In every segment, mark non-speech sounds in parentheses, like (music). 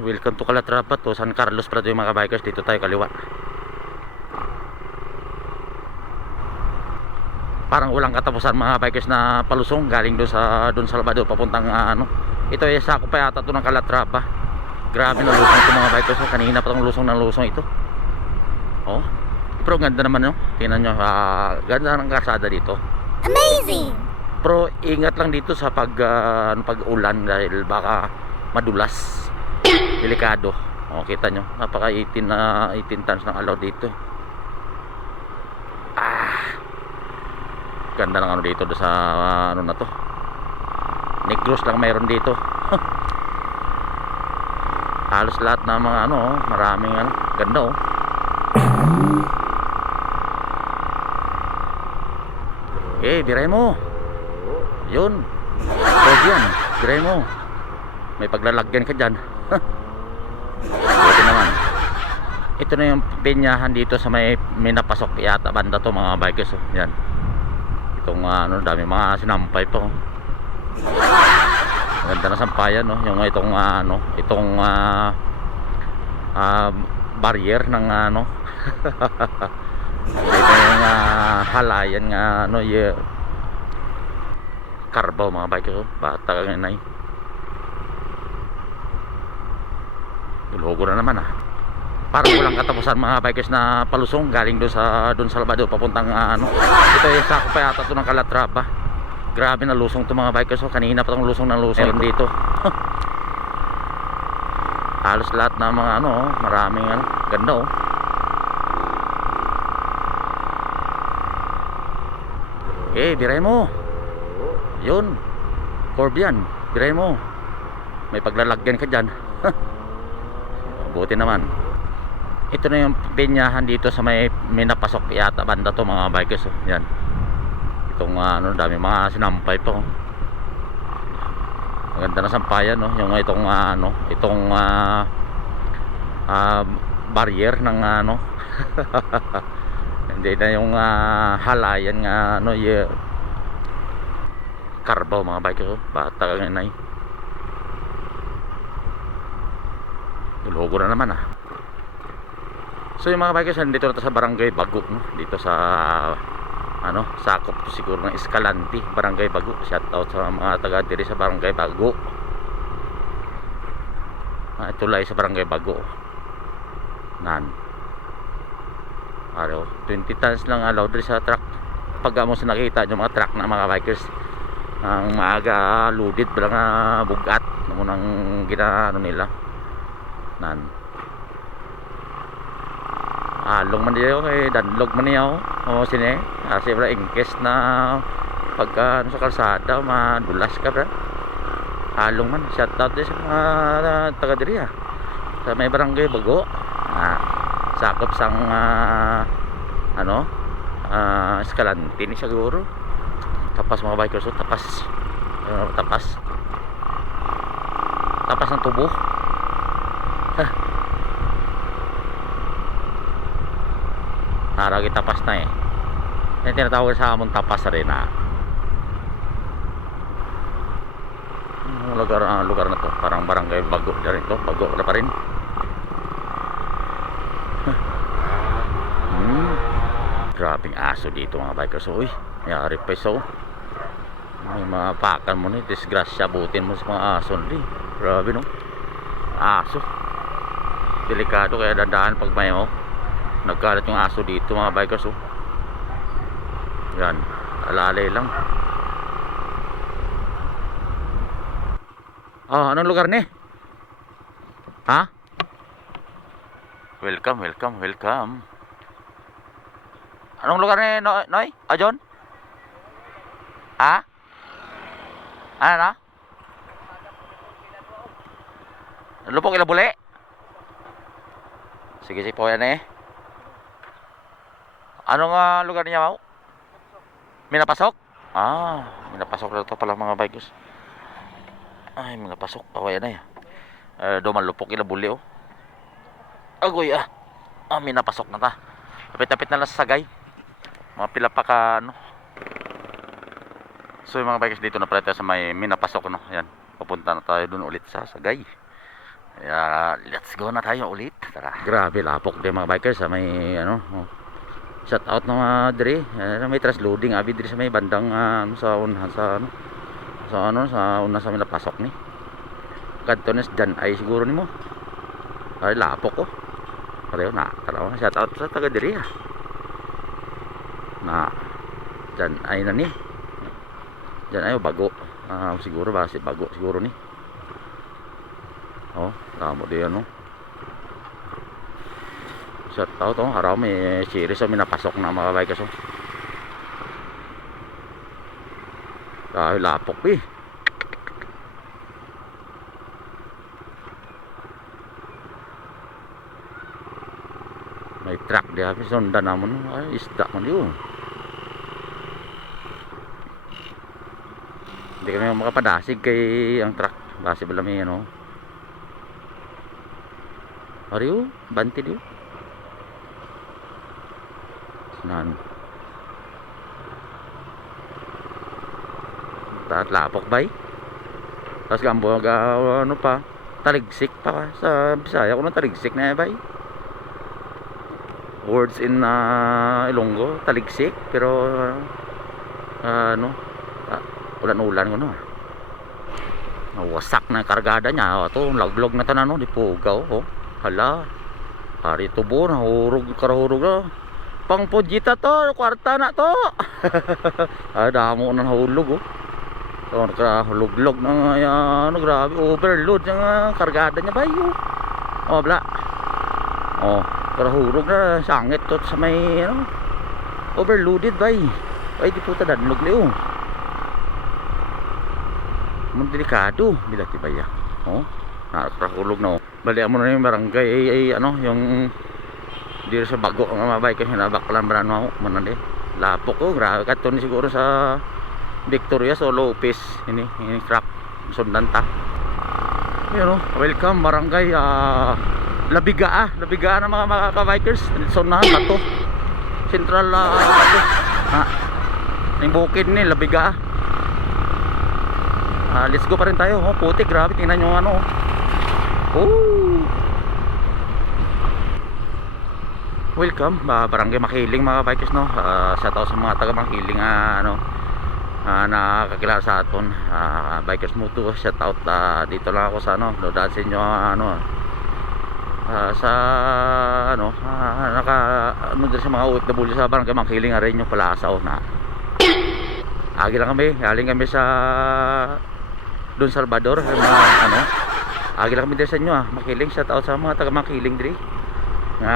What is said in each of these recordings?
Welcome to Calatrava to San Carlos Prado yung mga bikers dito tayo kaliwa. Parang walang katapusan mga bikers na palusong galing doon sa doon sa Salvador papuntang ah, ano. Ito ay sako pa yata to ng Calatrava. Grabe na lusong ito mga bikers. Oh. Kanina pa tong lusong ng lusong ito. Oh. Pero ganda naman no. Tingnan nyo. ah, ganda ng kalsada dito. Amazing! Pero ingat lang dito sa pag ah, ano, pag-ulan dahil baka madulas. Delikado. O kita nyo, napaka 18 na 18 tons ng alaw dito. Ah. Ganda ng ano dito sa ah, ano na to. Negros lang mayroon dito. (laughs) Halos lahat ng mga ano, oh, maraming ano, ganda oh. Eh, biray mo. Yun. Huwag yan. Biray mo. May paglalagyan ka dyan. Buti naman. Ito na yung penyahan dito sa may, may napasok yata banda to mga bikers. Oh. Yan. Itong ah, ano, dami mga sinampay pa. Oh. Ganda na sampayan no. Yung itong ah, ano, itong ah, ah, barrier ng ano. (laughs) Ito yung ah, halayan nga ano, yeah. Carbaw mga bikers. Oh. Bata ka ngayon Ilogo na naman ah. Parang walang katapusan mga bikers na palusong galing doon sa doon sa Salvador papuntang ah, ano. Ito ay sako pa yata to ng Calatrava. Grabe na lusong to mga bikers. Oh. Kanina pa tong lusong ng lusong Meron dito. (laughs) Halos lahat ng mga ano, oh, maraming ano, ganda oh. Eh, biray mo. Yun. Corb yan. Biray mo. May paglalagyan ka dyan. (laughs) Buti naman. Ito na yung penyahan dito sa may, may napasok yata banda to mga bikers. Oh. Yan. Itong ah, ano, dami mga sinampay pa. Oh. Maganda na sampayan. No? Yung itong ah, ano, itong ah, ah, barrier ng ano. (laughs) Hindi na yung ah, halayan nga ano, yeah. Carbaw mga bikers. Oh. Bata ka ngayon Ilogo na naman ah. So yung mga bikers nandito na sa Barangay Bago no? Dito sa ano, sakop siguro ng Escalante, Barangay Bago. Shout out sa mga taga diri sa Barangay Bago. Ah, ito lang sa Barangay Bago. Nan. Araw, 20 tons lang diri sa truck. Pag mo sa nakita yung mga truck na mga bikers ang maaga loaded ba nga bugat mo nang ginaano nila nan along man diyo kay danlog man niya o sine. Kasi bra ingkes na pagka ano, sa kalsada madulas ka bra along man shout out sa mga taga diri ah. sa may barangay bago. Ah, sakop sang ah, ano ah, Escalante ni siguro. Tapas mga bikers oh, tapas. Oh, tapas. Tapas ng tubo Naragi tapas na eh. Yung tinatawag sa amon tapas rin ah. Yung lugar, ah, lugar na to, parang barangay bago na rin to, bago na pa rin. (laughs) hmm. Grabing aso dito mga bikers. Uy, yari pa so. May mga pakan mo ni, disgrasya butin mo sa mga aso ni. Grabe no. Aso. Delikado kaya dadaan pag may oh nagkalat yung aso dito mga bikers oh. yan alalay lang oh anong lugar ni ha welcome welcome welcome anong lugar ni Noy? Noy? Ah, John? ha ano na lupok ilabuli sige sige po yan eh Anong uh, lugar niya, Mau? Minapasok? Ah, minapasok na to pala mga bikers. Ay, minapasok. Away na yan. Eh, dumalupok ila buli, oh. Agoy, ah. Ah, minapasok na ta. Tapit-tapit na lang sa sagay. Mga pila pa ka, ano. So, yung mga bikers dito na pala sa may minapasok, no. Yan. Papunta na tayo dun ulit sa sagay. Kaya, let's go na tayo ulit. Tara. Grabe, lapok din mga bikers sa may ano. Oh. Shout out ng mga diri. Eh, may transloading abi diri sa may bandang ah, ano, sa unahan sa ano. Sa ano sa una sa may napasok ni. Kantones dyan ay siguro nimo. Ay lapok ko. Pareho na. Taraw na shout out sa taga diri ah. Na dyan ay na ni. Dyan ay bago. Ah, siguro ba si bago siguro ni. Oh, tamo di ano. Shout out oh, araw may series oh, may napasok na mga bikers oh. Dahil lapok eh. May truck di hapi sundan naman oh. ay isda man yun. Hindi kami makapadasig kay ang truck. Base bala may ano. Ariyo, banti diyo. Nan. Tat lapok bay. Tapos gambo ga ano pa, taligsik pa sa Bisaya ko ng taligsik na bay. Words in uh, Ilonggo, taligsik pero ah, ano, ah, ulan-ulan ko no. Nawasak na kargada niya. O, to, laglog na tanan no, di pugaw. Oh. Hala. Hari tubo na hurog karahurog na. Pang pujita to, kwarta na to. (laughs) ah, damo na nahulog oh. So, nakahulog-log na ano, grabe, overload ng ah, kargada niya ba yun? Oh, bla. Oh, karahurog na, sangit to sa may, ano, overloaded ba Ay, di puta danlog liyo. Mun delikado, bila tibaya. Oh, nakakahulog na oh. Balian mo na yung barangay, ay, ay, ano, yung dito sa bago ang bike kasi nabaklan ba ano mo man di. Lapok ko grabe ka ni siguro sa Victoria so Lopez ini ini truck sundan ta. Yun know, welcome barangay ah Labiga ah Labiga ng mga mga ka-bikers sunahan na to. Central ah bato ha yung bukid ni Labiga ah. Let's go pa rin tayo oh putik grabe tingnan nyo ano oh welcome uh, barangay Makiling mga bikers no? Uh, shout out sa mga taga Makiling uh, ano uh, nakakakilala sa aton. Uh, bikers mutu shout out uh, dito lang ako sa ano dodaan sa inyo uh, ano uh, sa ano uh, naka ano din sa mga OFW sa barangay Makiling rin yung palasaw na. Agi lang kami galing kami sa Don Salvador sa mga ano. Agi lang kami din sa inyo ah Makiling shout out sa mga taga Makiling diri na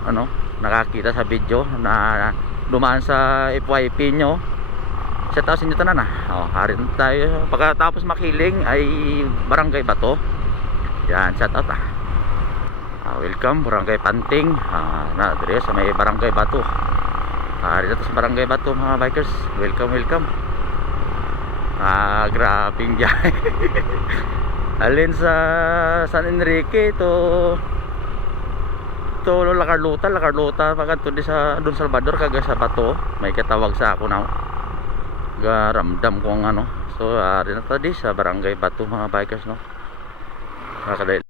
ano nakakita sa video na dumaan sa FYP nyo. Sa taas inyo tanan ah oh, harin tayo. Pagkatapos makiling ay barangay bato. Yan shout out ah. Ah, welcome barangay Panting. Ah, na dire sa may barangay bato. Harin to sa barangay bato mga bikers. Welcome welcome. Ah grabing biyahe. (laughs) Alin sa San Enrique to to Lacarlota Lacarlota pagadto di sa Don Salvador kaga sa bato. May katawag sa ako na ga ramdam ko ang ano so ari na to di sa barangay bato mga bikers no? Nakadali